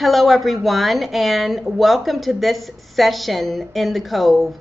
Hello, everyone, and welcome to this session in the Cove.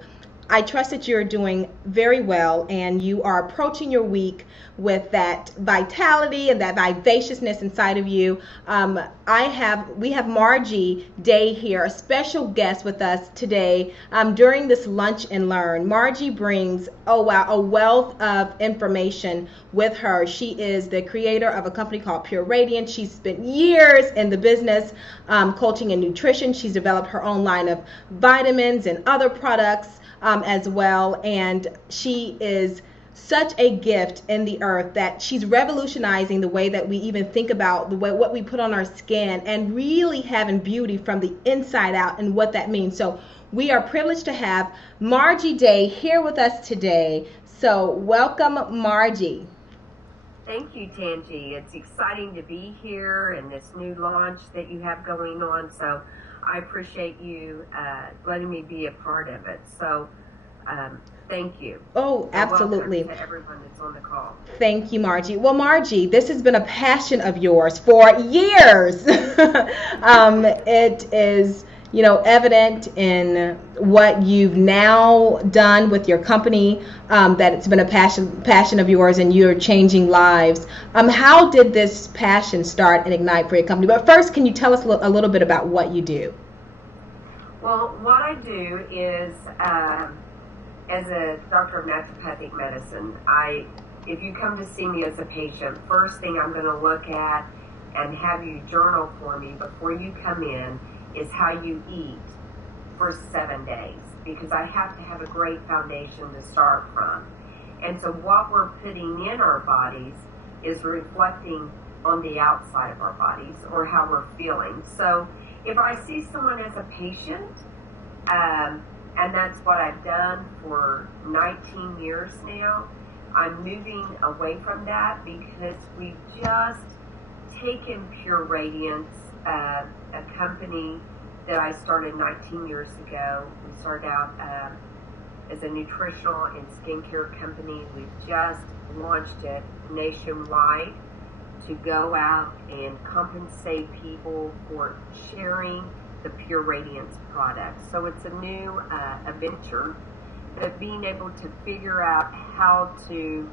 I trust that you're doing very well and you are approaching your week with that vitality and that vivaciousness inside of you. We have Margie Day here, a special guest with us today during this lunch and learn. Margie brings, oh wow, a wealth of information with her. She is the creator of a company called Pure Radiance. She's spent years in the business, coaching and nutrition. She's developed her own line of vitamins and other products as well, and she is such a gift in the earth that she's revolutionizing the way that we even think about what we put on our skin and really having beauty from the inside out and what that means. So we are privileged to have Margie Day here with us today. So welcome, Margie. Thank you, Tangi. It's exciting to be here and this new launch that you have going on. So I appreciate you letting me be a part of it. So thank you. Oh, absolutely. Welcome to everyone that's on the call. Thank you, Margie. Well, Margie, this has been a passion of yours for years. It is, evident in what you've now done with your company, that it's been a passion of yours and you're changing lives. How did this passion start and ignite for your company? But first, can you tell us a little bit about what you do? Well, what I do is, as a doctor of naturopathic medicine, if you come to see me as a patient, first thing I'm going to look at and have you journal for me before you come in is how you eat for 7 days, because I have to have a great foundation to start from. And so what we're putting in our bodies is reflecting on the outside of our bodies or how we're feeling. So if I see someone as a patient, and that's what I've done for 19 years now, I'm moving away from that because we've just taken Pure Radiance, a company that I started 19 years ago. We started out as a nutritional and skincare company. We've just launched it nationwide to go out and compensate people for sharing the Pure Radiance product. So it's a new venture, but being able to figure out how to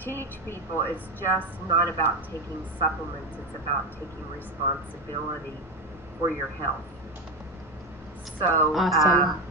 teach people is just not about taking supplements, it's about taking responsibility for your health. So awesome.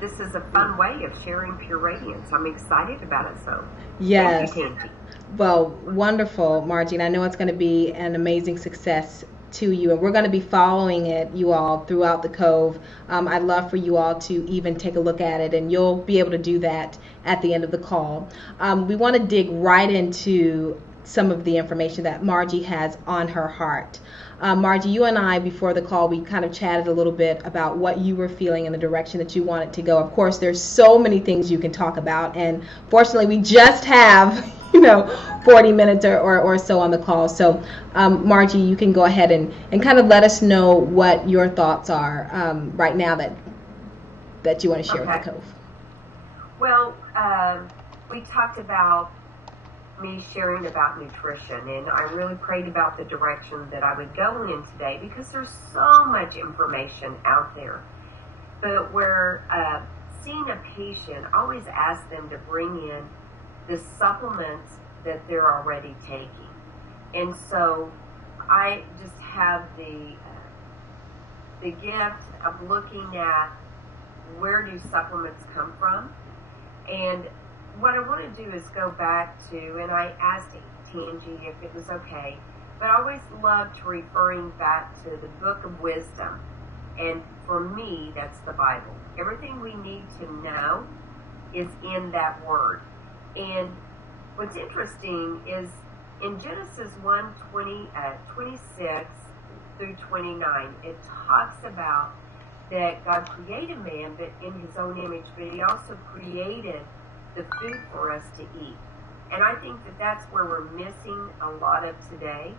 This is a fun way of sharing Pure Radiance. I'm excited about it. So yes. Thank you, Tangi. Well, wonderful, Margie. And I know it's going to be an amazing success to you, and we're going to be following it, you all, throughout the Cove. I'd love for you all to even take a look at it, and you'll be able to do that at the end of the call. We want to dig right into some of the information that Margie has on her heart. Margie, you and I, before the call, we kind of chatted a little bit about what you were feeling and the direction that you wanted to go. Of course, there's so many things you can talk about, and fortunately, we just have 40 minutes or so on the call. So, Margie, you can go ahead and kind of let us know what your thoughts are right now that you want to share with the Cove. Well, we talked about me sharing about nutrition, and I really prayed about the direction that I would go in today because there's so much information out there. But where seeing a patient, I always ask them to bring in the supplements that they're already taking. And so I just have the gift of looking at where do supplements come from. And what I want to do is go back to, and I asked Tangi if it was okay, but I always loved referring back to the Book of Wisdom. And for me, that's the Bible. Everything we need to know is in that word. And what's interesting is in Genesis 26 through 29, it talks about that God created man, but in his own image, but he also created the food for us to eat. And I think that that's where we're missing a lot of today.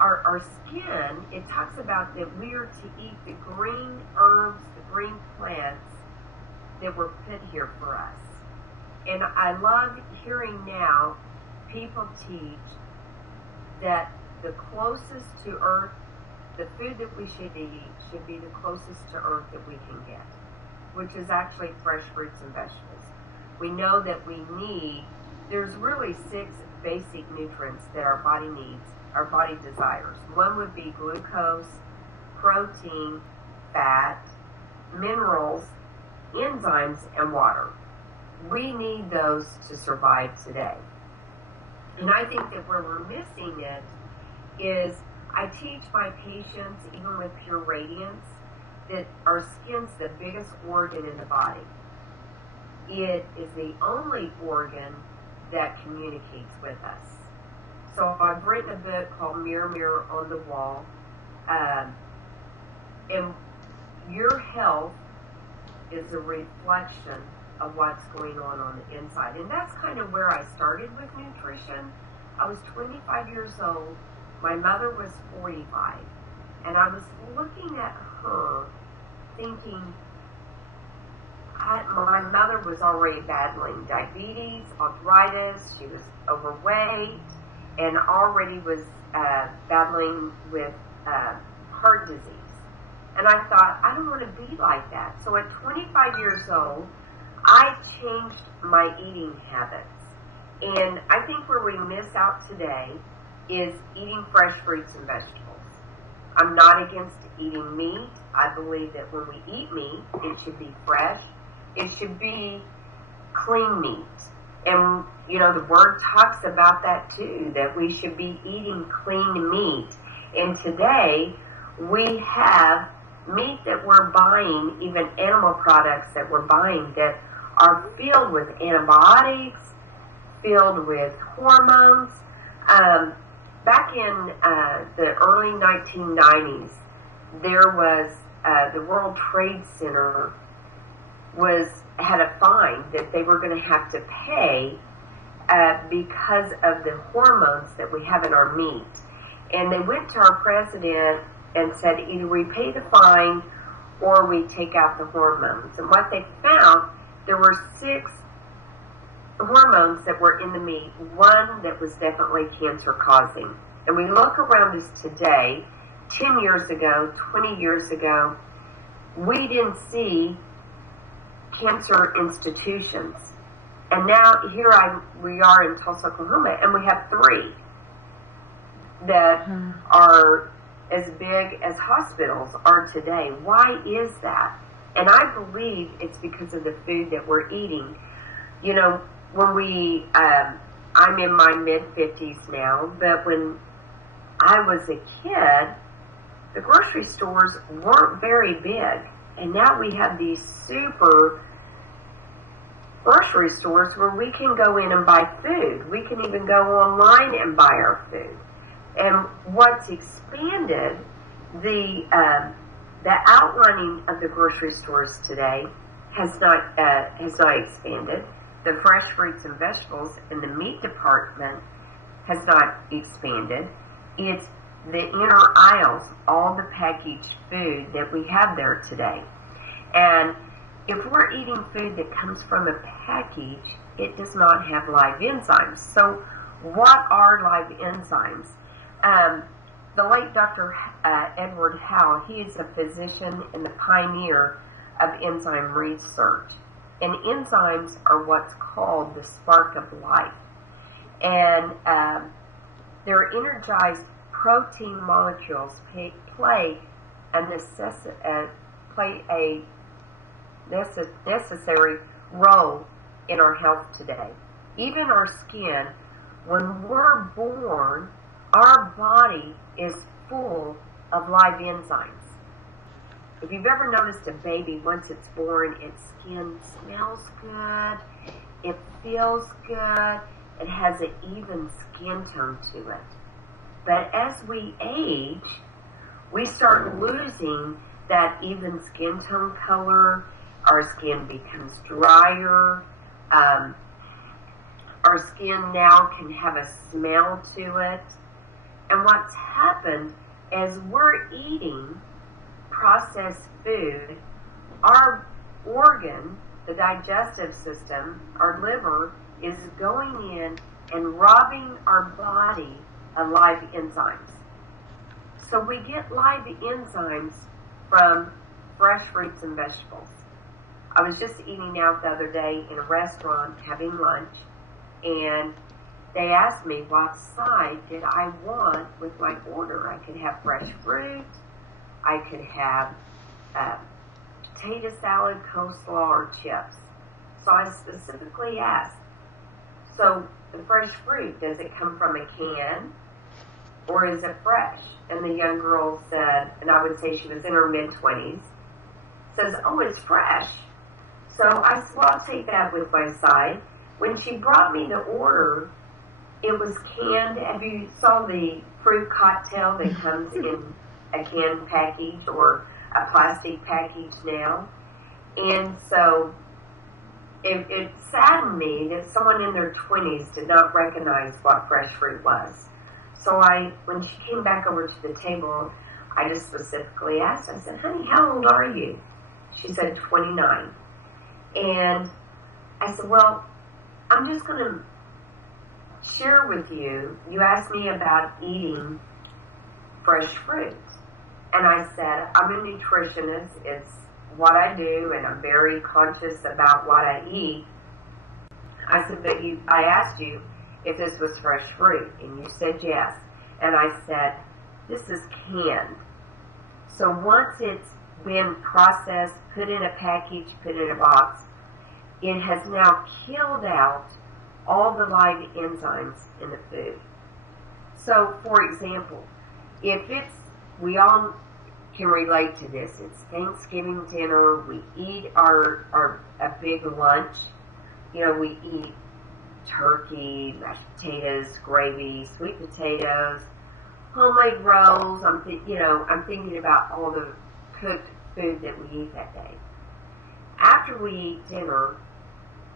Our skin, it talks about that we are to eat the green herbs, the green plants that were put here for us. And I love hearing now people teach that the closest to earth the food that we should eat should be the closest to earth that we can get, which is actually fresh fruits and vegetables. We know that there's really 6 basic nutrients that our body needs, our body desires. One would be glucose, protein, fat, minerals, enzymes, and water. We need those to survive today. And I think that where we're missing it is, I teach my patients, even with Pure Radiance, that our skin's the biggest organ in the body. It is the only organ that communicates with us. So I've written a book called Mirror, Mirror on the Wall. And your health is a reflection of what's going on the inside. And that's kind of where I started with nutrition. I was 25 years old. My mother was 45. And I was looking at her thinking, my mother was already battling diabetes, arthritis, she was overweight, and already was battling with heart disease. And I thought, I don't want to be like that. So at 25 years old, I changed my eating habits. And I think where we miss out today is eating fresh fruits and vegetables. I'm not against eating meat. I believe that when we eat meat, it should be fresh. It should be clean meat. And, the Word talks about that too, that we should be eating clean meat. And today, we have meat that we're buying, even animal products that we're buying, that are filled with antibiotics, filled with hormones. Back in the early 1990s, there was the World Trade Center had a fine that they were going to have to pay because of the hormones that we have in our meat. And they went to our president and said, either we pay the fine or we take out the hormones. And what they found, there were 6 hormones that were in the meat, one that was definitely cancer causing. And we look around us today, 10 years ago, 20 years ago, we didn't see cancer institutions. And now we are in Tulsa, Oklahoma, and we have 3 that are as big as hospitals are today. Why is that? And I believe it's because of the food that we're eating. When I'm in my mid-50s now, but when I was a kid, the grocery stores weren't very big. And now we have these super grocery stores where we can go in and buy food. We can even go online and buy our food. And what's expanded, the outlining of the grocery stores today has not expanded. The fresh fruits and vegetables in the meat department has not expanded. It's the inner aisles, all the packaged food that we have there today. And if we're eating food that comes from a package, it does not have live enzymes. So what are live enzymes? The late Dr. Edward Howe, he is a physician and the pioneer of enzyme research. And enzymes are what's called the spark of life. And they're energized protein molecules play a necessary role in our health today. Even our skin, when we're born, our body is full of live enzymes. If you've ever noticed a baby, once it's born, its skin smells good, it feels good, it has an even skin tone to it. But as we age, we start losing that even skin tone color. Our skin becomes drier. Our skin now can have a smell to it. And what's happened as we're eating processed food, our organ, the digestive system, our liver, is going in and robbing our body of live enzymes. So we get live enzymes from fresh fruits and vegetables. I was just eating out the other day in a restaurant having lunch, and they asked me what side did I want with my order. I could have fresh fruit, I could have potato salad, coleslaw, or chips. So I specifically asked, so the fresh fruit, does it come from a can or is it fresh? And the young girl said, and I would say she was in her mid-20s, says, oh, it's fresh. So I said, well, I'll take that with my side. When she brought me the order, it was canned. Have you saw the fruit cocktail that comes in a canned package or a plastic package now? And so it saddened me that someone in their 20s did not recognize what fresh fruit was. So when she came back over to the table, I just specifically asked, I said, honey, how old are you? She said, 29. And I said, well, I'm just going to share with you. You asked me about eating fresh fruit. And I said, I'm a nutritionist. It's what I do, and I'm very conscious about what I eat. I said, but I asked you if this was fresh fruit, and you said yes. And I said, this is canned. So once it's been processed, put in a package, put in a box, it has now killed out all the live enzymes in the food. So, for example, we all can relate to this. It's Thanksgiving dinner. We eat a big lunch. We eat turkey, mashed potatoes, gravy, sweet potatoes, homemade rolls. I'm thinking about all the cooked food that we eat that day. After we eat dinner,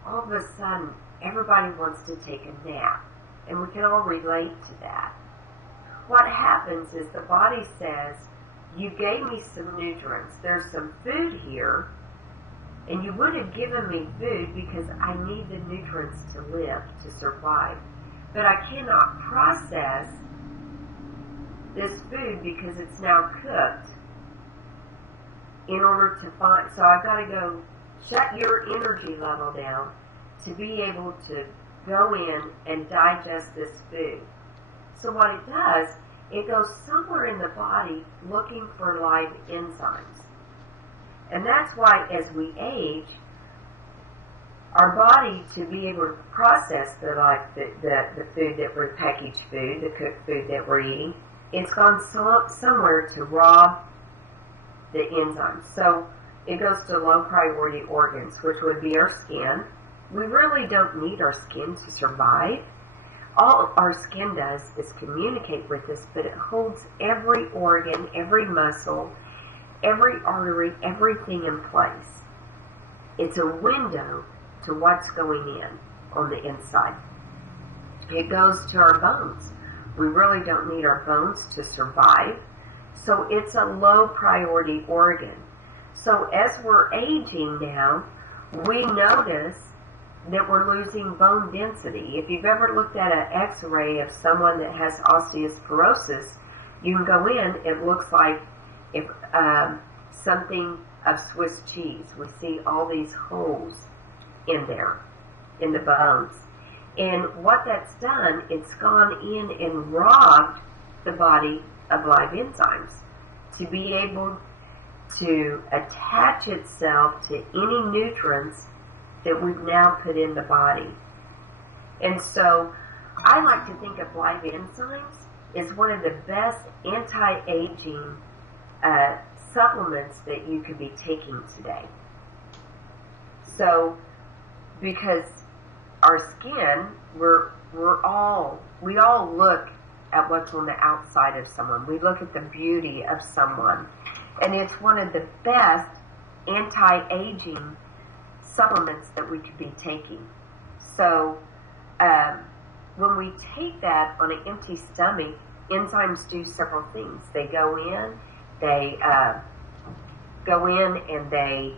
all of a sudden, everybody wants to take a nap, and we can all relate to that. What happens is the body says, you gave me some nutrients. There's some food here, and you would have given me food because I need the nutrients to live, to survive. But I cannot process this food because it's now cooked in order to find, so I've got to go shut your energy level down to be able to go in and digest this food. So what it does, it goes somewhere in the body looking for live enzymes. And that's why as we age, our body, to be able to process the food that we're packaged food, the cooked food that we're eating, it's gone somewhere to rob the enzymes. So it goes to low priority organs, which would be our skin. We really don't need our skin to survive. All our skin does is communicate with us, but it holds every organ, every muscle, every artery, everything in place. It's a window to what's going in on the inside. It goes to our bones. We really don't need our bones to survive. So it's a low priority organ. So as we're aging now, we notice that we're losing bone density. If you've ever looked at an x-ray of someone that has osteoporosis, you can go in, it looks like something of Swiss cheese. We see all these holes in there, in the bones. And what that's done, it's gone in and robbed the body of live enzymes to be able to attach itself to any nutrients that we've now put in the body. And so I like to think of live enzymes as one of the best anti-aging supplements that you could be taking today. So, because our skin, we all look at what's on the outside of someone. We look at the beauty of someone. And it's one of the best anti-aging supplements that we could be taking. So when we take that on an empty stomach, enzymes do several things. They go in and they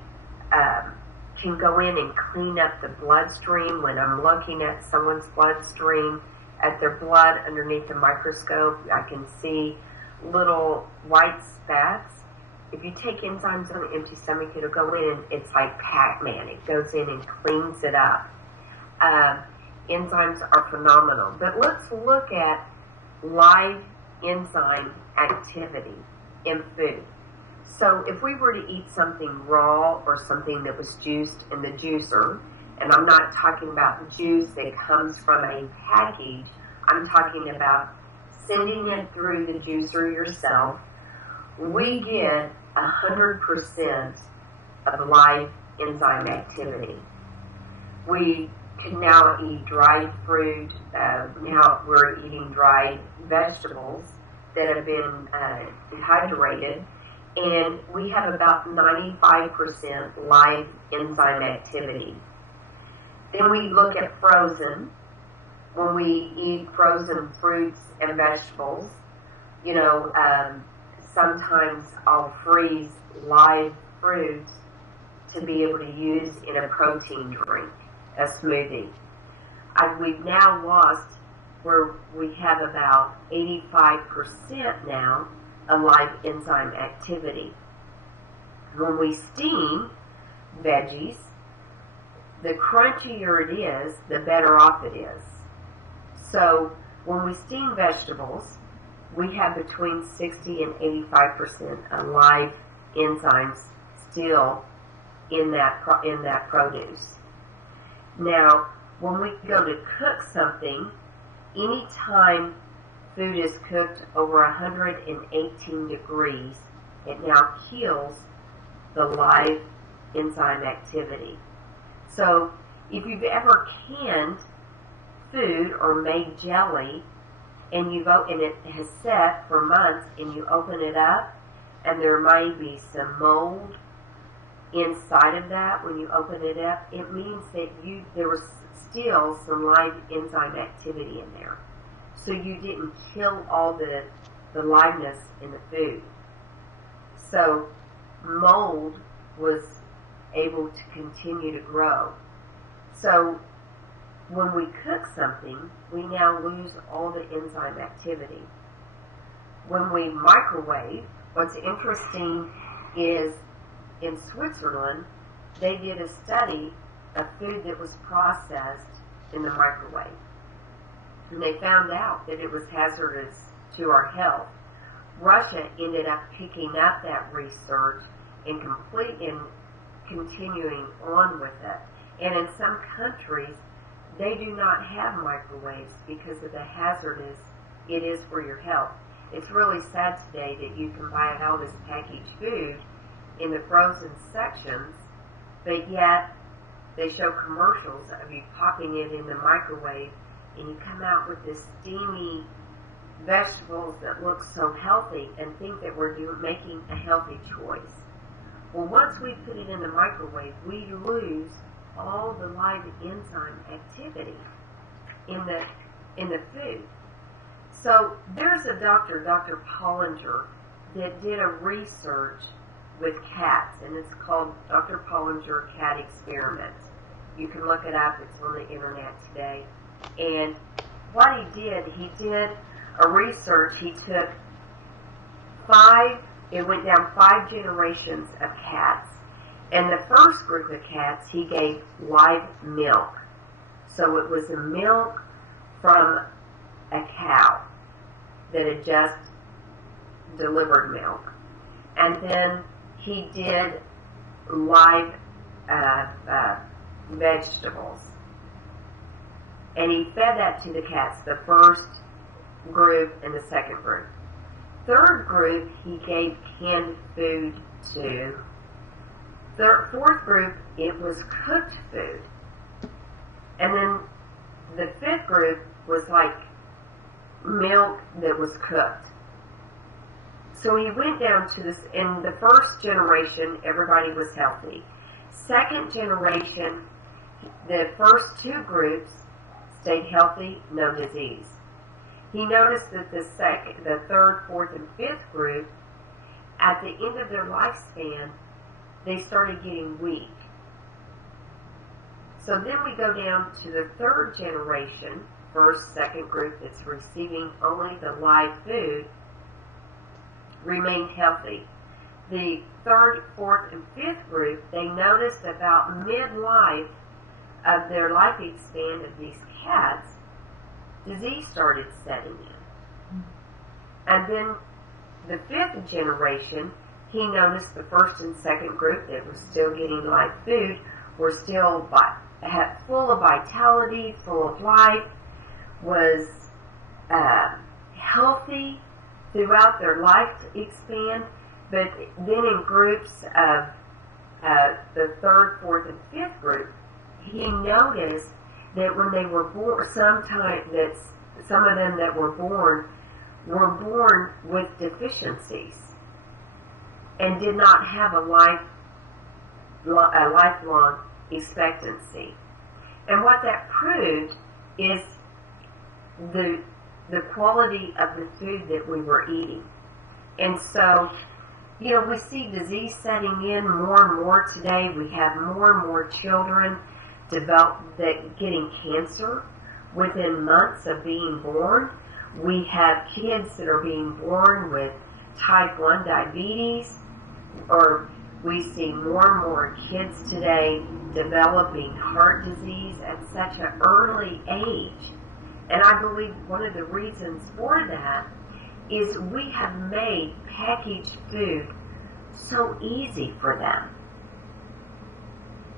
can go in and clean up the bloodstream. When I'm looking at someone's bloodstream, at their blood underneath the microscope, I can see little white specks. If you take enzymes on an empty stomach, it'll go in and it's like Pac-Man. It goes in and cleans it up. Enzymes are phenomenal. But let's look at live enzyme activity in food. So if we were to eat something raw or something that was juiced in the juicer, and I'm not talking about juice that comes from a package, I'm talking about sending it through the juicer yourself, we get 100% of live enzyme activity. We can now eat dried fruit. Now we're eating dried vegetables that have been dehydrated, and we have about 95% live enzyme activity. Then we look at frozen. When we eat frozen fruits and vegetables, sometimes I'll freeze live fruits to be able to use in a protein drink, a smoothie. We've now lost where we have about 85% now of live enzyme activity. When we steam veggies, the crunchier it is, the better off it is. So when we steam vegetables, we have between 60 and 85% of live enzymes still in that produce. Now, when we go to cook something, anytime food is cooked over 118 degrees, it now kills the live enzyme activity. So if you've ever canned food or made jelly and it has sat for months and you open it up and there might be some mold inside of that when you open it up, it means that there was still some live enzyme activity in there. So you didn't kill all the liveness in the food. So mold was able to continue to grow. So when we cook something, we now lose all the enzyme activity. When we microwave, what's interesting is in Switzerland, they did a study of food that was processed in the microwave. And they found out that it was hazardous to our health. Russia ended up picking up that research and continuing on with it. And in some countries, they do not have microwaves because of the hazardous it is for your health. It's really sad today that you can buy all this packaged food in the frozen sections, but yet they show commercials of you popping it in the microwave and you come out with this steamy vegetables that look so healthy and think that we're making a healthy choice. Well, once we put it in the microwave, we lose all the live enzyme activity in the food. So there's a doctor, Dr. Pollinger, that did a research with cats, and it's called Dr. Pollinger Cat Experiment. You can look it up. It's on the internet today. And what he did a research. He took it went down 5 generations of cats. And the first group of cats, he gave live milk. So it was a milk from a cow that had just delivered milk. And then he did live vegetables. And he fed that to the cats, the first group and the second group. Third group, he gave canned food to. Fourth group, it was cooked food. And then the fifth group was like milk that was cooked. So he went down to this. In the first generation, everybody was healthy. Second generation, the first 2 groups stayed healthy, no disease. He noticed that the third, fourth, and fifth group, at the end of their lifespan, they started getting weak. So then we go down to the third generation, first, second group that's receiving only the live food. remained healthy. The third, fourth, and fifth group, they noticed about midlife of their lifespan of these cats, disease started setting in. And then the fifth generation, he noticed the first and second group that was still getting live food were still full of vitality, full of life, was healthy throughout their life expand. But then in groups of the third, fourth, and fifth group, he noticed that when they were born, some of them that were born with deficiencies and did not have a lifelong expectancy. And what that proved is the quality of the food that we were eating. And so, you know, we see disease setting in more and more today. We have more and more children getting cancer within months of being born. We have kids that are being born with type 1 diabetes, or we see more and more kids today developing heart disease at such an early age. And I believe one of the reasons for that is we have made packaged food so easy for them.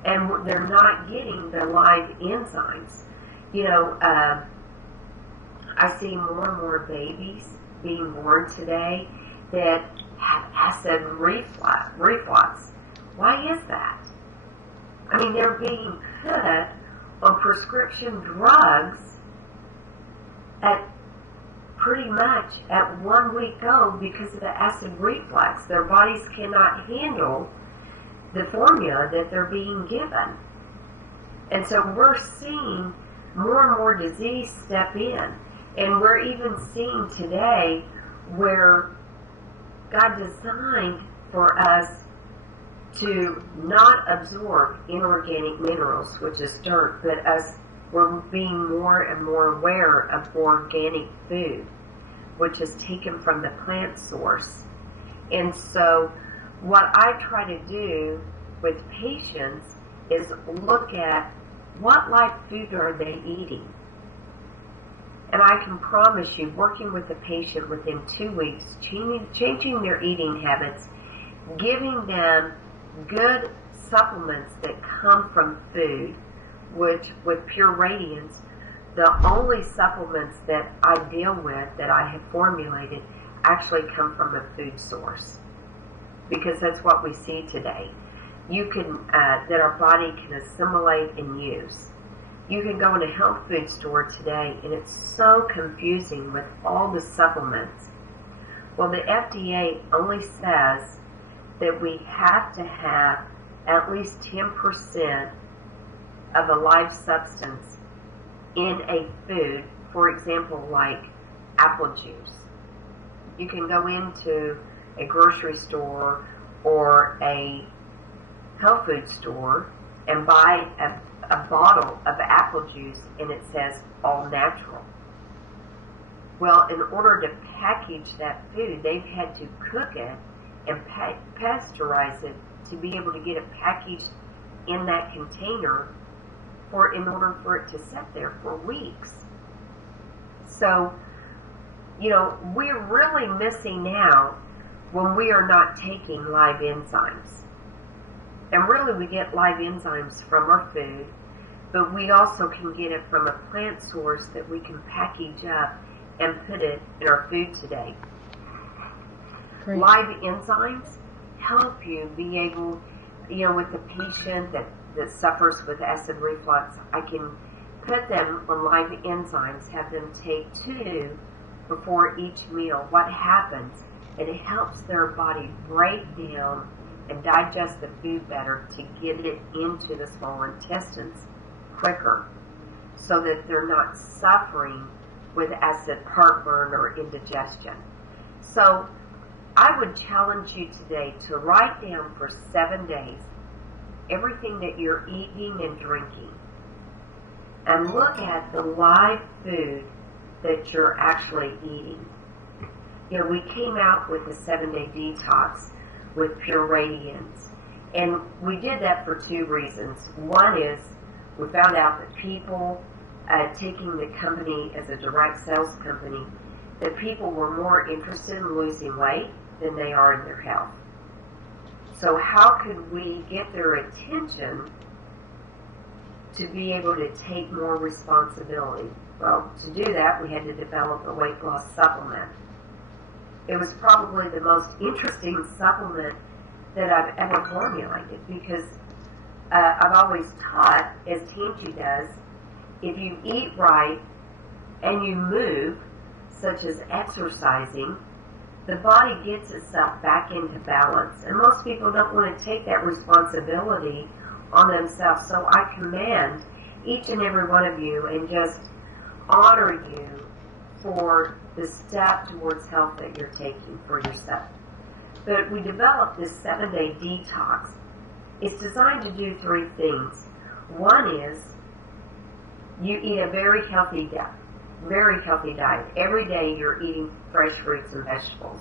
And they're not getting the live enzymes. You know, I see more and more babies being born today that have acid reflux. Why is that? I mean, they're being put on prescription drugs at pretty much at 1 week old because of the acid reflux. Their bodies cannot handle the formula that they're being given. And so we're seeing more and more disease step in. And we're even seeing today where God designed for us to not absorb inorganic minerals, which is dirt, but we're being more and more aware of organic food, which is taken from the plant source. And so what I try to do with patients is look at what live food are they eating. And I can promise you, working with a patient within 2 weeks, changing their eating habits, giving them good supplements that come from food, which with Pure Radiance, the only supplements that I deal with, that I have formulated, actually come from a food source. Because that's what we see today. You can, that our body can assimilate and use. You can go in a health food store today and it's so confusing with all the supplements. Well, the FDA only says that we have to have at least 10% of a live substance in a food, for example, like apple juice. You can go into a grocery store or a health food store and buy a bottle of apple juice and it says all natural. Well, in order to package that food, they've had to cook it and pasteurize it to be able to get it packaged in that container in order for it to sit there for weeks. So, you know, we're really missing out when we are not taking live enzymes. And really we get live enzymes from our food, but we also can get it from a plant source that we can package up and put it in our food today. Great. Live enzymes help you be able, you know, with the patient that suffers with acid reflux, I can put them on live enzymes, have them take 2 before each meal. What happens? It helps their body break down and digest the food better to get it into the small intestines quicker so that they're not suffering with acid heartburn or indigestion. So I would challenge you today to write down for 7 days everything that you're eating and drinking and look at the live food that you're actually eating. we came out with a 7-day detox with Pure Radiance. And we did that for two reasons. One is we found out that people taking the company as a direct sales company, that people were more interested in losing weight than they are in their health. So how could we get their attention to be able to take more responsibility? Well, to do that, we had to develop a weight loss supplement. It was probably the most interesting supplement that I've ever formulated, because I've always taught, as Tangi does, if you eat right and you move, such as exercising, the body gets itself back into balance. And most people don't want to take that responsibility on themselves. So I commend each and every one of you and just honor you for the step towards health that you're taking for yourself. But we developed this 7-day detox. It's designed to do three things. One is you eat a very healthy diet. Every day you're eating fresh fruits and vegetables.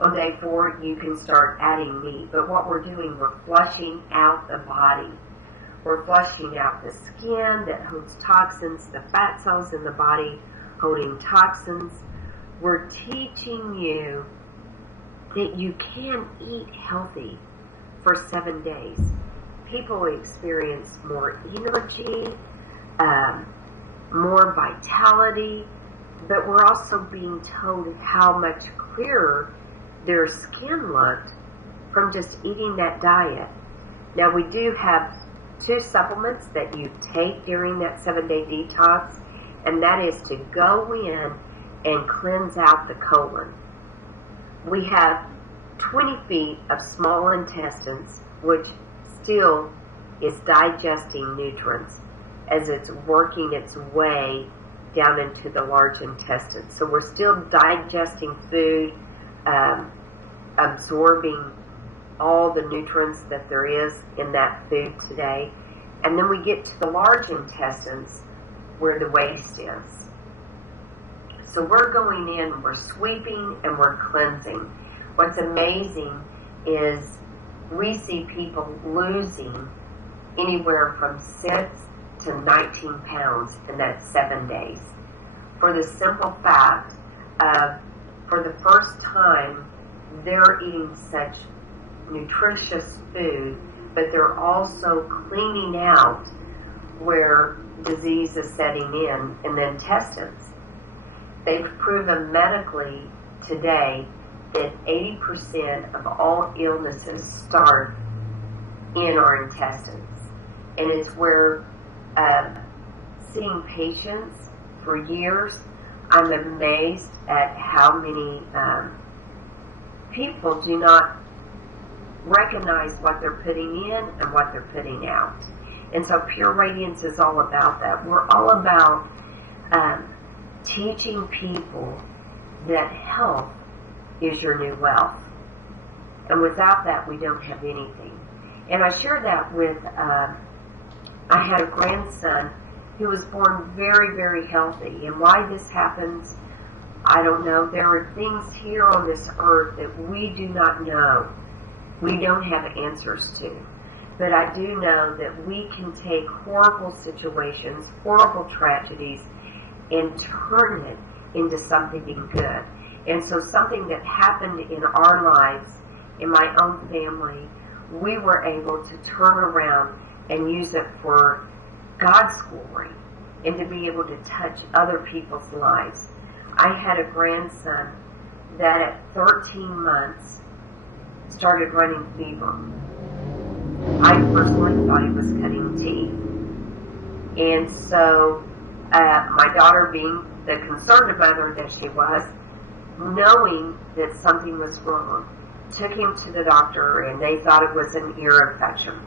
On day 4, you can start adding meat. But what we're doing, we're flushing out the body. We're flushing out the skin that holds toxins, the fat cells in the body holding toxins. We're teaching you that you can eat healthy for 7 days. People experience more energy, more vitality, but we're also being told how much clearer their skin looked from just eating that diet. Now, we do have 2 supplements that you take during that 7-day detox, and that is to go in and cleanse out the colon. We have 20 feet of small intestines, which still is digesting nutrients as it's working its way down into the large intestine. So we're still digesting food, absorbing all the nutrients that there is in that food today. And then we get to the large intestines where the waste is. So we're going in, we're sweeping, and we're cleansing. What's amazing is we see people losing anywhere from 6 to 19 pounds in that 7 days. For the simple fact of, for the first time, they're eating such nutritious food, but they're also cleaning out where disease is setting in the intestines. They've proven medically today that 80% of all illnesses start in our intestines. And it's where seeing patients for years, I'm amazed at how many people do not recognize what they're putting in and what they're putting out. And so Pure Radiance is all about that. We're all about teaching people that health is your new wealth. And without that, we don't have anything. And I share that with, I had a grandson who was born very, very healthy. And why this happens, I don't know. There are things here on this earth that we do not know. We don't have answers to. But I do know that we can take horrible situations, horrible tragedies, and turn it into something good. And so something that happened in our lives, in my own family, we were able to turn around and use it for God's glory and to be able to touch other people's lives. I had a grandson that at 13 months started running fever. I personally thought he was cutting teeth. And so my daughter, being the concerned mother that she was, knowing that something was wrong, took him to the doctor, and they thought it was an ear infection.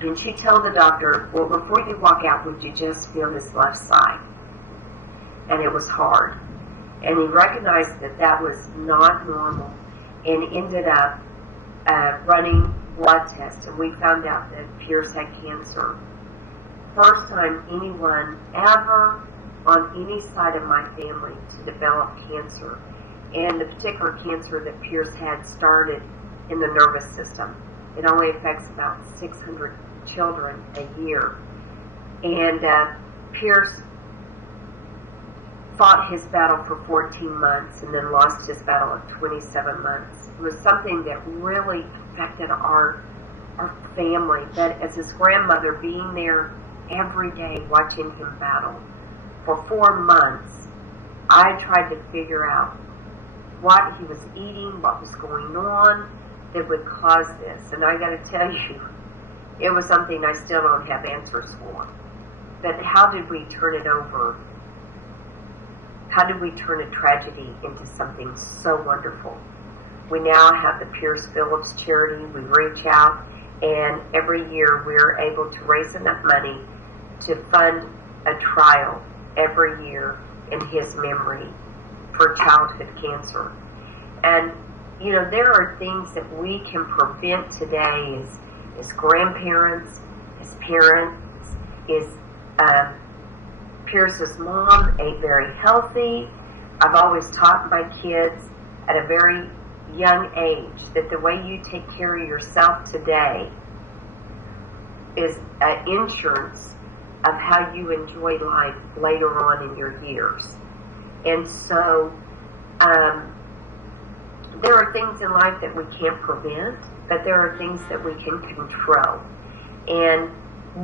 And she told the doctor, well, before you walk out, would you just feel this left side? And it was hard. And he recognized that that was not normal and ended up running blood tests. And we found out that Pierce had cancer. First time anyone ever on any side of my family to develop cancer. And the particular cancer that Pierce had started in the nervous system. It only affects about 600 children a year. And Pierce fought his battle for 14 months and then lost his battle at 27 months. It was something that really affected our family. But as his grandmother, being there every day watching him battle for 4 months, I tried to figure out what he was eating, what was going on that would cause this. And I got to tell you, it was something I still don't have answers for. But how did we turn it over? How did we turn a tragedy into something so wonderful? We now have the Pierce Phillips charity. We reach out, and every year we're able to raise enough money to fund a trial every year in his memory for childhood cancer. And, you know, there are things that we can prevent today as grandparents, as parents, Pierce's mom ate very healthy. I've always taught my kids at a very young age that the way you take care of yourself today is an insurance of how you enjoy life later on in your years. And so there are things in life that we can't prevent, but there are things that we can control. And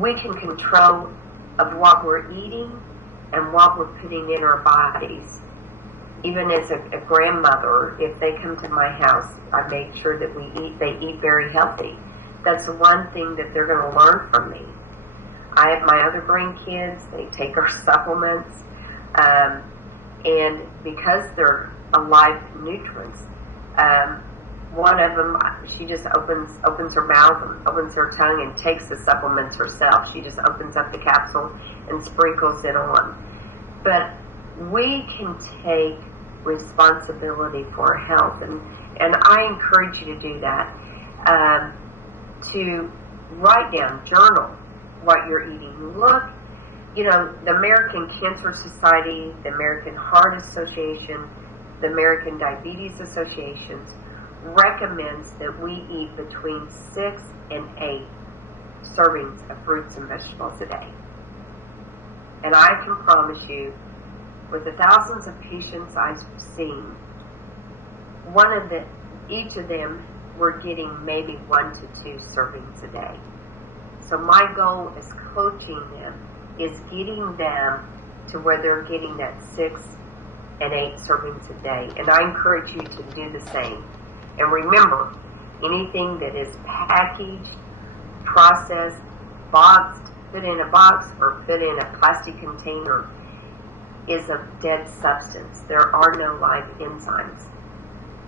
we can control of what we're eating and what we're putting in our bodies. Even as a grandmother, if they come to my house, I make sure that they eat very healthy. That's the one thing that they're going to learn from me. I have my other grandkids, they take our supplements, and because they're life nutrients, one of them, she just opens her mouth and opens her tongue and takes the supplements herself. She just opens up the capsule and sprinkles it on. But we can take responsibility for our health, and I encourage you to do that, to write down, journal what you're eating. Look, you know, the American Cancer Society, the American Heart Association, the American Diabetes Associations recommends that we eat between 6 and 8 servings of fruits and vegetables a day. And I can promise you, with the thousands of patients I've seen, each of them were getting maybe 1 to 2 servings a day. So my goal as coaching them is getting them to where they're getting that 6 and 8 servings a day. And I encourage you to do the same. And remember, anything that is packaged, processed, boxed, put in a box, or put in a plastic container is a dead substance. There are no live enzymes.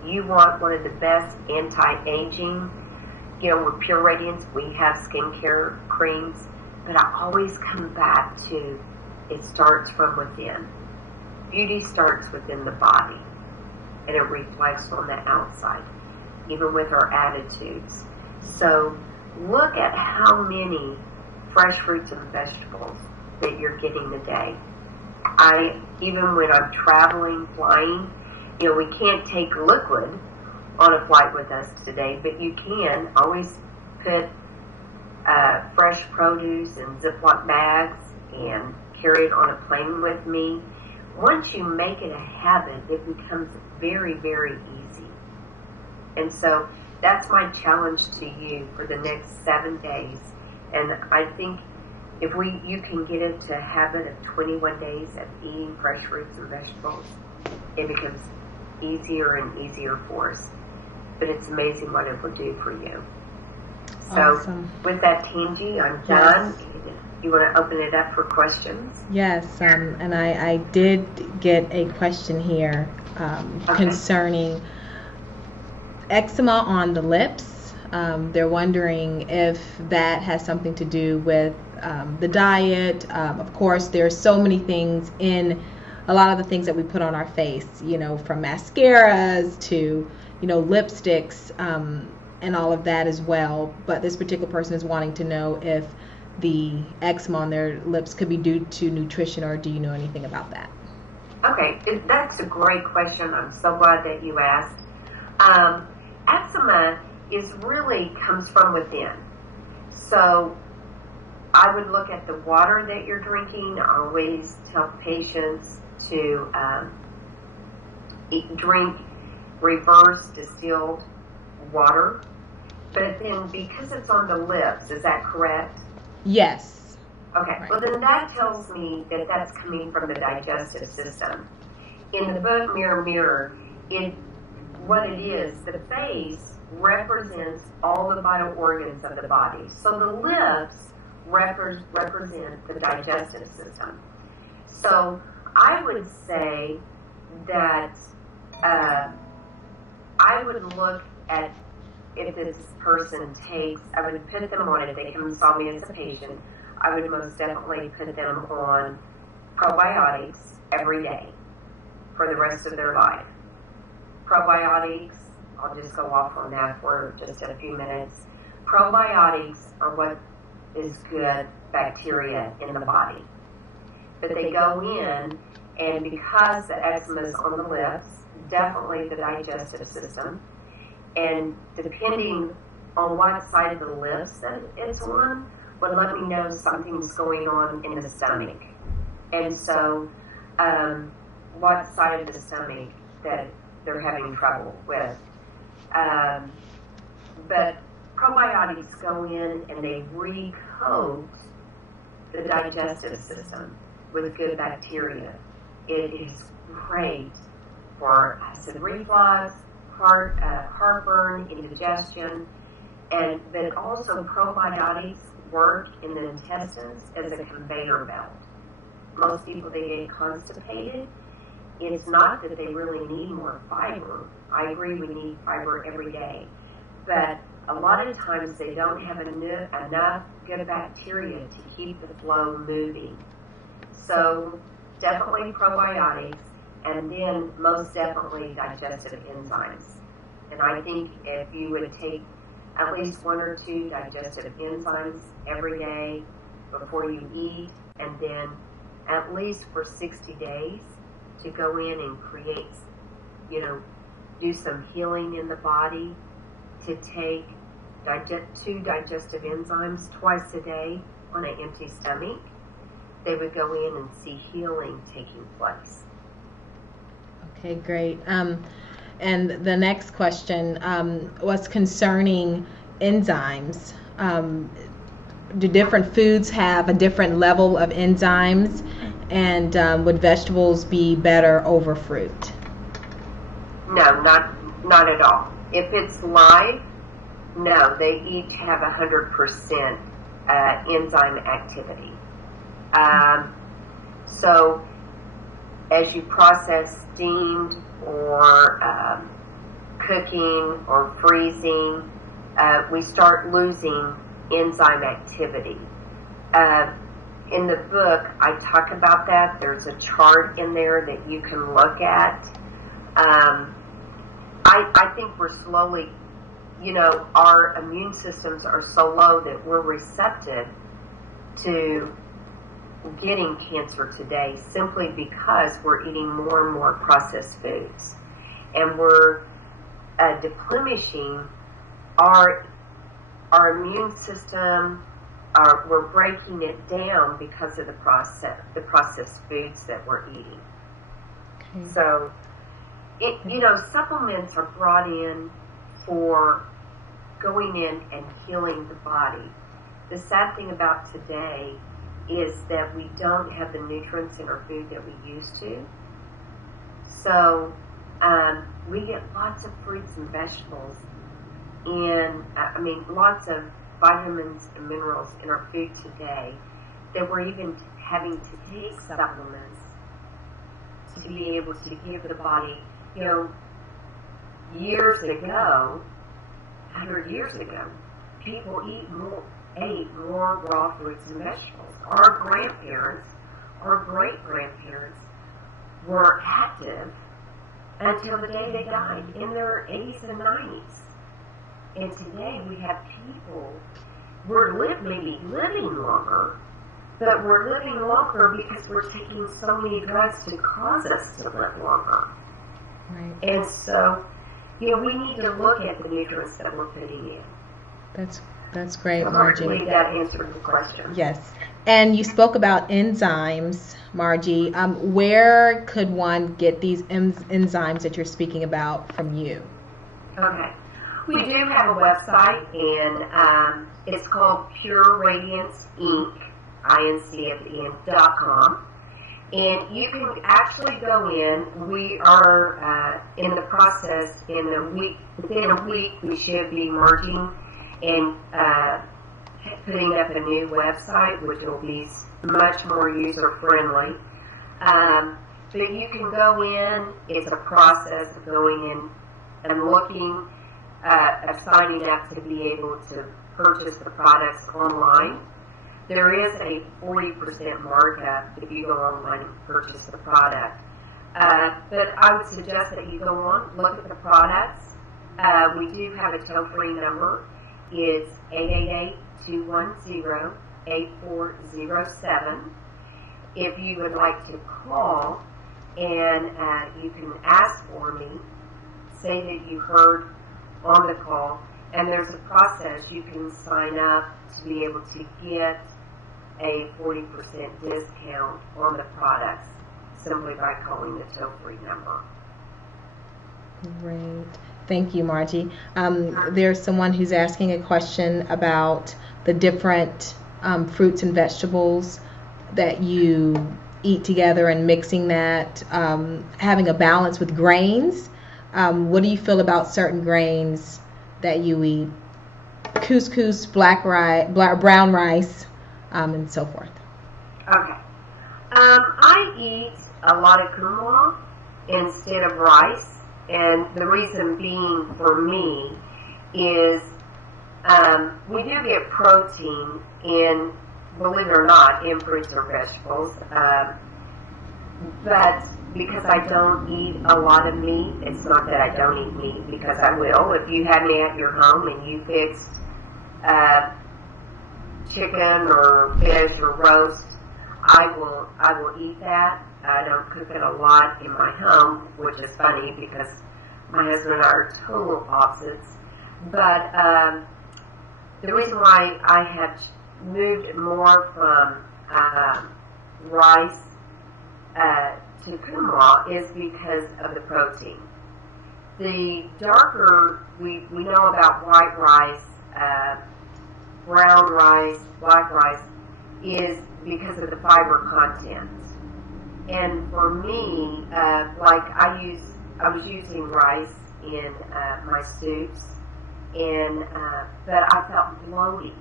You want one of the best anti-aging, you know, with Pure Radiance, we have skincare creams, but I always come back to it starts from within. Beauty starts within the body, and it reflects on the outside, even with our attitudes. So look at how many fresh fruits and vegetables that you're getting a day. Even when I'm traveling, flying, you know, we can't take liquid on a flight with us today, but you can always put fresh produce in Ziploc bags and carry it on a plane with me. Once you make it a habit, it becomes very, very easy. And so that's my challenge to you for the next 7 days. And I think if you can get it to a habit of 21 days of eating fresh fruits and vegetables, it becomes easier and easier for us. But it's amazing what it will do for you. So Awesome. With that, Tangi, I'm done. Yes. You want to open it up for questions? Yes, and I did get a question here concerning eczema on the lips. They're wondering if that has something to do with the diet. Of course, there's so many things in a lot of the things that we put on our face, you know, from mascaras to, you know, lipsticks and all of that as well. But this particular person is wanting to know if the eczema on their lips could be due to nutrition, or do you know anything about that? Okay, that's a great question. I'm so glad that you asked. Eczema comes from within. So I would look at the water that you're drinking. I always tell patients to drink reverse distilled water. But then because it's on the lips, is that correct? Yes. Okay, Right. well then that tells me that that's coming from the digestive system. In the book Mirror, Mirror, what it is, the face represents all the vital organs of the body. So the lips represent the digestive system. So I would say that I would look at if this person I would put them on, if they come and saw me as a patient, I would most definitely put them on probiotics every day for the rest of their life. Probiotics, I'll just go off on that for just a few minutes. Probiotics are what is good bacteria in the body. But they go in, and because the eczema is on the lips, definitely the digestive system, and depending on what side of the lips that it's on, would let me know something's going on in the stomach. And so, what side of the stomach that they're having trouble with. But probiotics go in and they recoat the digestive system with good bacteria. It is great for acid reflux, heartburn, indigestion, but also probiotics work in the intestines as a conveyor belt. Most people, they get constipated. It's not that they really need more fiber. I agree we need fiber every day. But a lot of times they don't have enough good bacteria to keep the flow moving. So definitely probiotics, and then most definitely digestive enzymes. And I think if you would take at least 1 or 2 digestive enzymes every day before you eat, and then at least for 60 days to go in and create, do some healing in the body, to take 2 digestive enzymes twice a day on an empty stomach, they would go in and see healing taking place. Okay, great. And the next question was concerning enzymes. Do different foods have a different level of enzymes, and would vegetables be better over fruit? No, not at all. If it's live, no, they each have 100% enzyme activity. So as you process steamed or cooking or freezing, we start losing enzyme activity. In the book, I talk about that. There's a chart in there that you can look at. I think we're slowly, our immune systems are so low that we're receptive to getting cancer today simply because we're eating more and more processed foods. And we're deplenishing our immune system. We're breaking it down because of the processed foods that we're eating. Okay. So, supplements are brought in for going in and healing the body. The sad thing about today is that we don't have the nutrients in our food that we used to. So, we get lots of fruits and vegetables, and lots of vitamins and minerals in our food today that we're even having to take supplements to be able to give the body. Years ago, 100 years ago, people ate more raw fruits and vegetables. Our grandparents, our great-grandparents were active until the day they died, in their 80s and 90s. And today we have people, we're maybe living longer, but we're living longer because we're taking so many drugs to cause us to live longer. Right. And so, we need to look at the nutrients that we're putting in. That's great, So Margie. hopefully that answered the question. Yes. And you spoke about enzymes, Margie. Where could one get these enzymes that you're speaking about from you? Okay. We do have a website, and it's called Pure Radiance Inc. INC@the.com. And you can actually go in. We are in the process. Within a week, we should be merging and putting up a new website, which will be much more user-friendly. But you can go in. It's a process of going in and looking, of signing up to be able to purchase the products online. There is a 40% markup if you go online and purchase the product. But I would suggest that you go on, look at the products. We do have a toll-free number. It's 888-210-8407. If you would like to call, and you can ask for me, say that you heard on the call, and there's a process you can sign up to be able to get a 40% discount on the products simply by calling the toll-free number. Great. Thank you, Margie. There's someone who's asking a question about the different fruits and vegetables that you eat together and mixing that, having a balance with grains. What do you feel about certain grains that you eat? Couscous, brown rice, and so forth. Okay. I eat a lot of quinoa instead of rice, and the reason being for me is we do get protein in, believe it or not, in fruits or vegetables, but because I don't eat a lot of meat, it's not that I don't eat meat, because I will. If you had me at your home and you fixed chicken or fish or roast, I will eat that. I don't cook it a lot in my home, which is funny because my husband and I are total opposites. But the reason why I have moved more from rice to quinoa is because of the protein. The darker we know about white rice, brown rice, black rice, is because of the fiber content. And for me, I was using rice in my soups, and but I felt bloated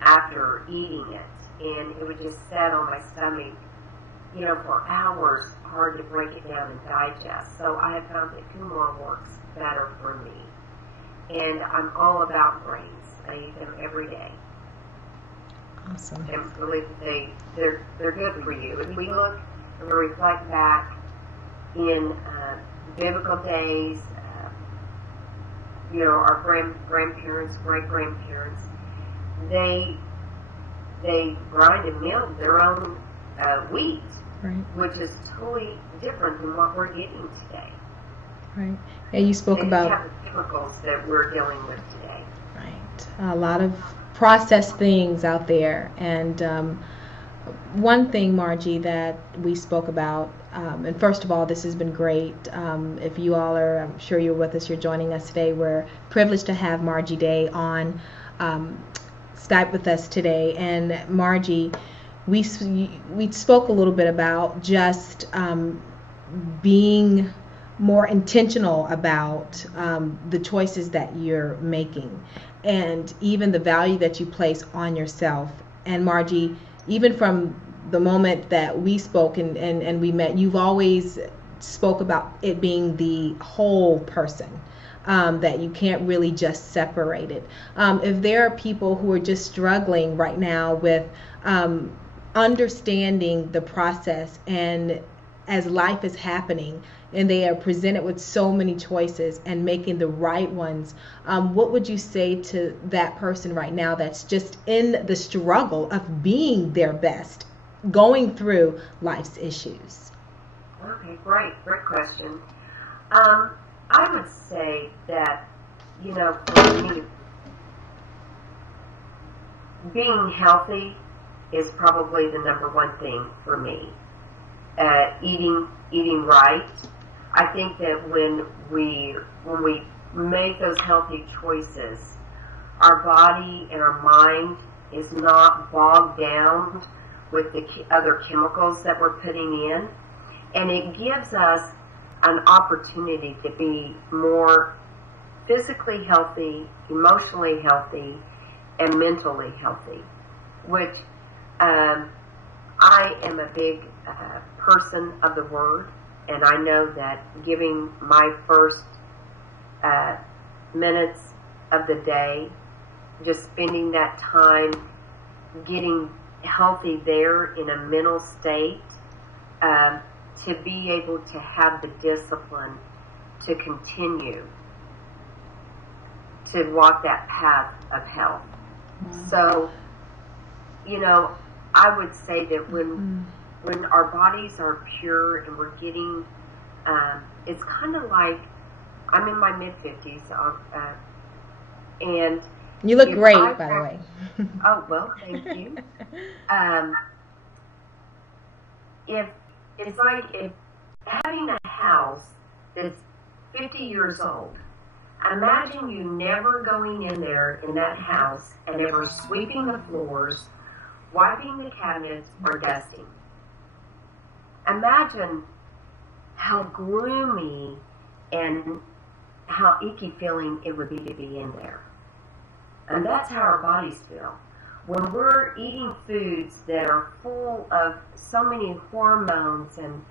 after eating it, and it would just sit on my stomach, for hours, hard to break it down and digest. So I have found that quinoa works better for me, and I'm all about grains. I eat them every day. Awesome. And believe they're good for you. If we look and we reflect back in biblical days, our grandparents, great-grandparents, they grind and milled their own wheat, right, which is totally different than what we're getting today. Right. Yeah, you spoke about have the chemicals that we're dealing with today. Right. A lot of processed things out there, and one thing, Margie, that we spoke about, and first of all, this has been great. If you all are, I'm sure you're with us, you're joining us today. We're privileged to have Margie Day on Skype with us today. And Margie, we spoke a little bit about just being more intentional about the choices that you're making, and even the value that you place on yourself. And Margie, even from the moment that we spoke and we met, you've always spoke about it being the whole person, that you can't really just separate it. If there are people who are just struggling right now with understanding the process, and as life is happening and they are presented with so many choices and making the right ones, what would you say to that person right now that's just in the struggle of being their best going through life's issues? Okay, great question. I would say that, for me, being healthy is probably the number one thing for me. Eating right. I think that when we make those healthy choices, our body and our mind is not bogged down with the other chemicals that we're putting in, and it gives us an opportunity to be more physically healthy, emotionally healthy, and mentally healthy, which I am a big person of the Word, and I know that giving my first minutes of the day, just spending that time getting healthy there in a mental state, to be able to have the discipline to continue to walk that path of health. Mm-hmm. So, I would say that when our bodies are pure and we're getting, it's kind of like, I'm in my mid-50s, and you look great, by the way. Oh, well, thank you. If having a house that's 50 years old, imagine you never going in there in that house and ever sweeping the floors, wiping the cabinets, or dusting. Imagine how gloomy and how icky feeling it would be to be in there. And that's how our bodies feel. When we're eating foods that are full of so many hormones and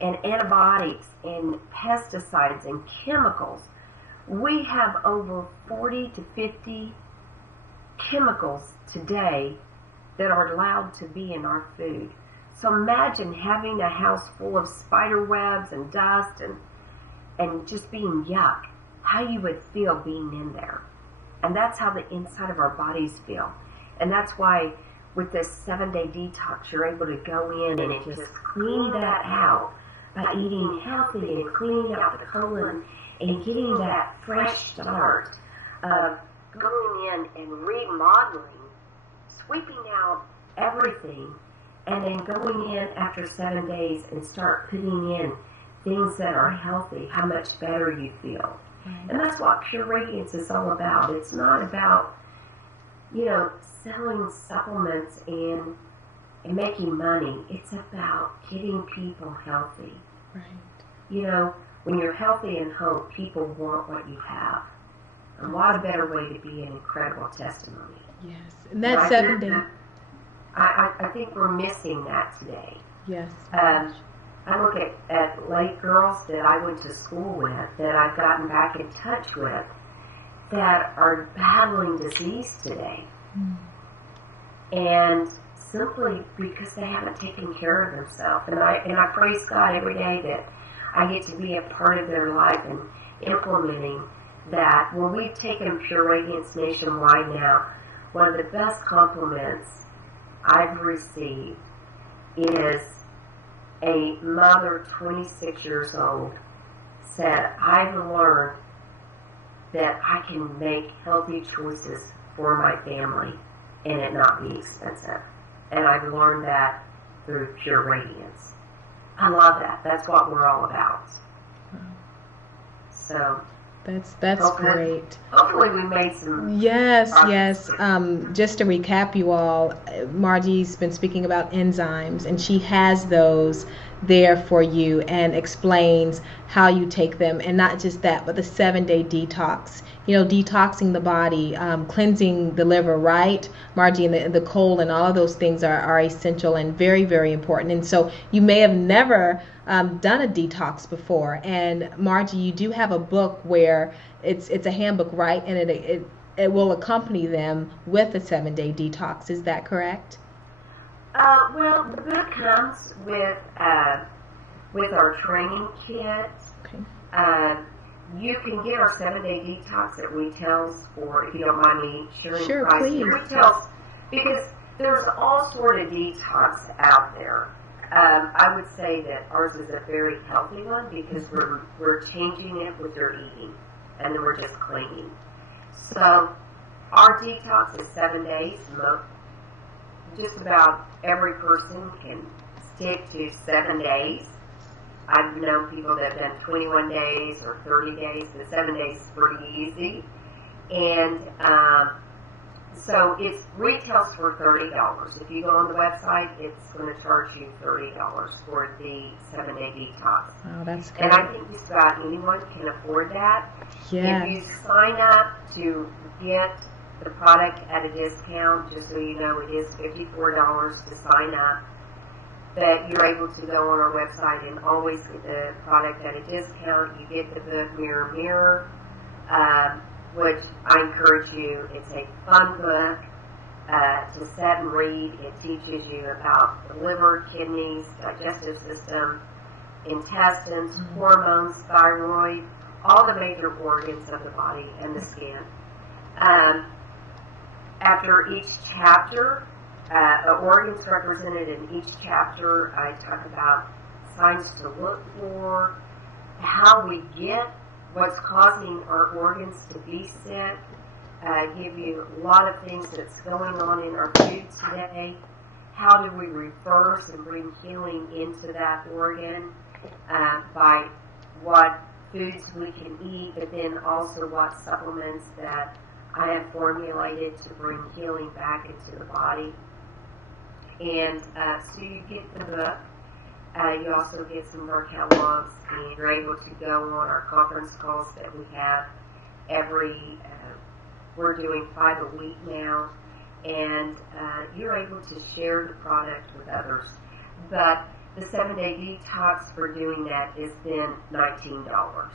antibiotics and pesticides and chemicals, we have over 40 to 50 chemicals today that are allowed to be in our food. So imagine having a house full of spider webs and dust and just being yuck, how you would feel being in there. And that's how the inside of our bodies feel. And that's why with this 7-day detox, you're able to go in and just clean that out by eating healthy and cleaning out the colon and getting that fresh start of going in and remodeling, sweeping out everything, and then going in after 7 days and start putting in things that are healthy, how much better you feel. And that's what Pure Radiance is all about. It's not about, selling supplements and making money. It's about getting people healthy. Right. When you're healthy and whole, people want what you have. And what a better way to be an incredible testimony. Yes. And that's 7 days. I think we're missing that today. Yes. I look at late girls that I went to school with, that I've gotten back in touch with, that are battling disease today. And simply because they haven't taken care of themselves. And I praise God every day that I get to be a part of their life and implementing that. When we've taken Pure Radiance nationwide now, one of the best compliments I've received is a mother, 26 years old, said, I've learned that I can make healthy choices for my family and it not be expensive. And I've learned that through Pure Radiance. I love that. That's what we're all about. So that's great. Hopefully we made some Yes. Just to recap you all, Margie's been speaking about enzymes, and she has those there for you and explains how you take them, and not just that, but the 7-day detox. Detoxing the body, cleansing the liver, right, Margie, and the colon, all of those things are essential and very, very important. And so you may have never done a detox before. And Margie, you do have a book where it's a handbook, right? And it will accompany them with a 7-day detox. Is that correct? Well, the book comes with our training kit. Okay. You can get our 7-day detox at retails, or if you don't mind me sharing the price. Please. Retails, because There's all sort of detox out there. I would say that ours is a very healthy one because we're changing it with your eating, and then we're just cleaning. So our detox is 7 days. Just about every person can stick to 7 days. I've known people that have done 21 days or 30 days, but 7 days is pretty easy. And so it retails for $30. If you go on the website, it's going to charge you $30 for the 7-day detox. Oh, that's good. And I think just about anyone can afford that. Yes. If you sign up to get the product at a discount, just so you know, it is $54 to sign up, that you're able to go on our website and always get the product at a discount. You get the book Mirror Mirror, which I encourage you. It's a fun book to sit and read. It teaches you about the liver, kidneys, digestive system, intestines, hormones, thyroid, all the major organs of the body and the skin. After each chapter, organs represented in each chapter, I talk about signs to look for, how we get what's causing our organs to be sick, give you a lot of things that's going on in our food today, how do we reverse and bring healing into that organ by what foods we can eat, but then also what supplements that I have formulated to bring healing back into the body. And so you get the book. You also get some of our catalogs, and you're able to go on our conference calls that we have we're doing 5 a week now, and you're able to share the product with others. But the 7-day detox for doing that has been $19.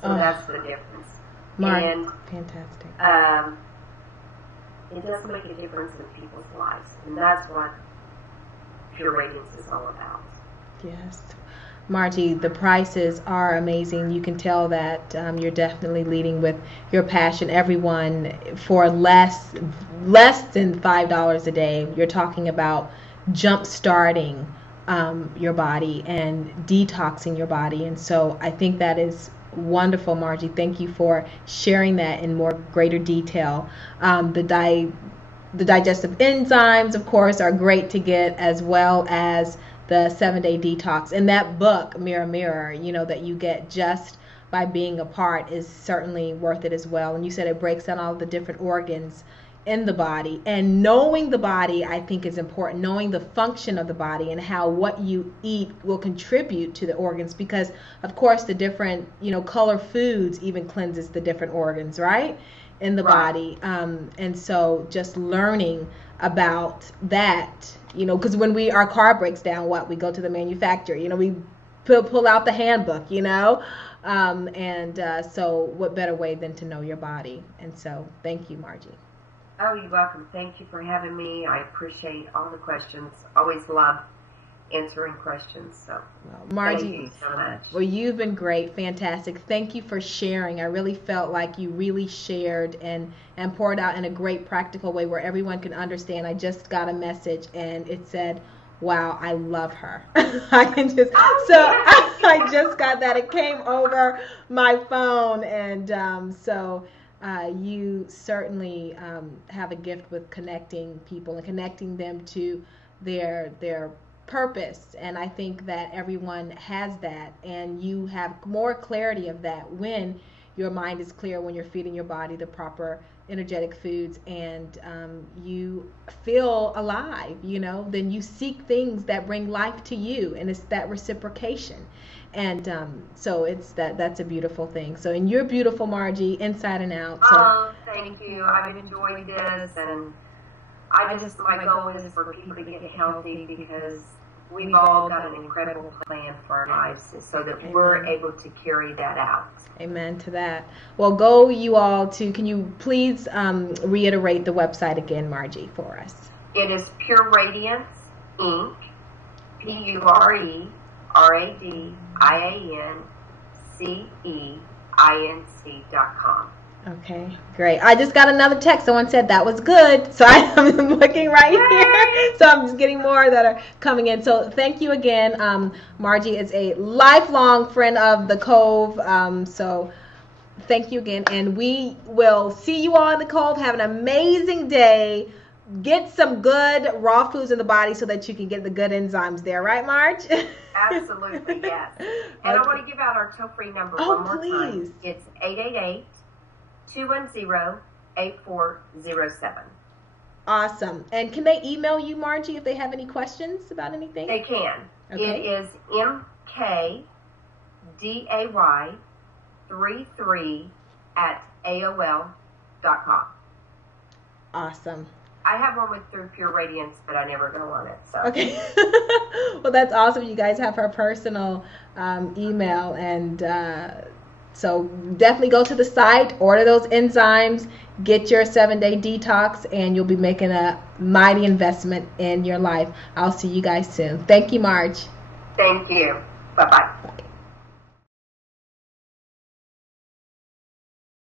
So that's the difference. And fantastic. It does make a difference in people's lives, and that's what Pure Radiance is all about. Yes. Margie, the prices are amazing. You can tell that you're definitely leading with your passion. Everyone, for less than $5 a day, you're talking about jump starting your body and detoxing your body. And so I think that is wonderful, Margie. Thank you for sharing that in more greater detail. The digestive enzymes, of course, are great to get, as well as the 7-day detox. And that book, Mirror Mirror, that you get just by being a part, is certainly worth it as well. And you said it breaks down all the different organs in the body. And knowing the body, I think, is important. Knowing the function of the body and how what you eat will contribute to the organs, because, of course, the different, color foods even cleanses the different organs, right, in the body. And so just learning about that, because when our car breaks down, we go to the manufacturer, we pull out the handbook, so what better way than to know your body? And so thank you, Margie. Oh, you're welcome. Thank you for having me. I appreciate all the questions. Always love answering questions. So, Margie, thank you so much. Well, you've been great. Fantastic. Thank you for sharing. I really felt like you really shared and poured out in a great practical way where everyone can understand. I just got a message and it said, wow, I love her. I just got that. It came over my phone, and you certainly have a gift with connecting people and connecting them to their purpose. And I think that everyone has that, and you have more clarity of that when your mind is clear, when you're feeding your body the proper energetic foods, and you feel alive, then you seek things that bring life to you, and it's that reciprocation. And so it's that's a beautiful thing. So, and you're beautiful, Margie, inside and out. So. Oh, thank you. I've enjoyed this, and my goal is for people to get healthy, because we've all got an incredible plan for our lives, so that we're able to carry that out. Amen to that. Well, go you all to, can you please reiterate the website again, Margie, for us? It is Pure Radiance Inc. PURERADIANCEINC.com. Okay, great. I just got another text. Someone said that was good. So I'm looking right here. So I'm just getting more that are coming in. So thank you again. Margie is a lifelong friend of the Cove. So thank you again. And we will see you all in the Cove. Have an amazing day. Get some good raw foods in the body so that you can get the good enzymes there. Right, Marge? Absolutely, yes. And I want to give out our toll-free number one more time. It's 888-210-8407. Awesome. And can they email you, Margie, if they have any questions about anything? They can. Okay. It is mkday33@aol.com. Awesome. I have one with Through Pure Radiance, but I never go on it. So. Okay. Well, that's awesome. You guys have her personal email. And so definitely go to the site, order those enzymes, get your 7-day detox, and you'll be making a mighty investment in your life. I'll see you guys soon. Thank you, Marge. Thank you. Bye-bye. Bye.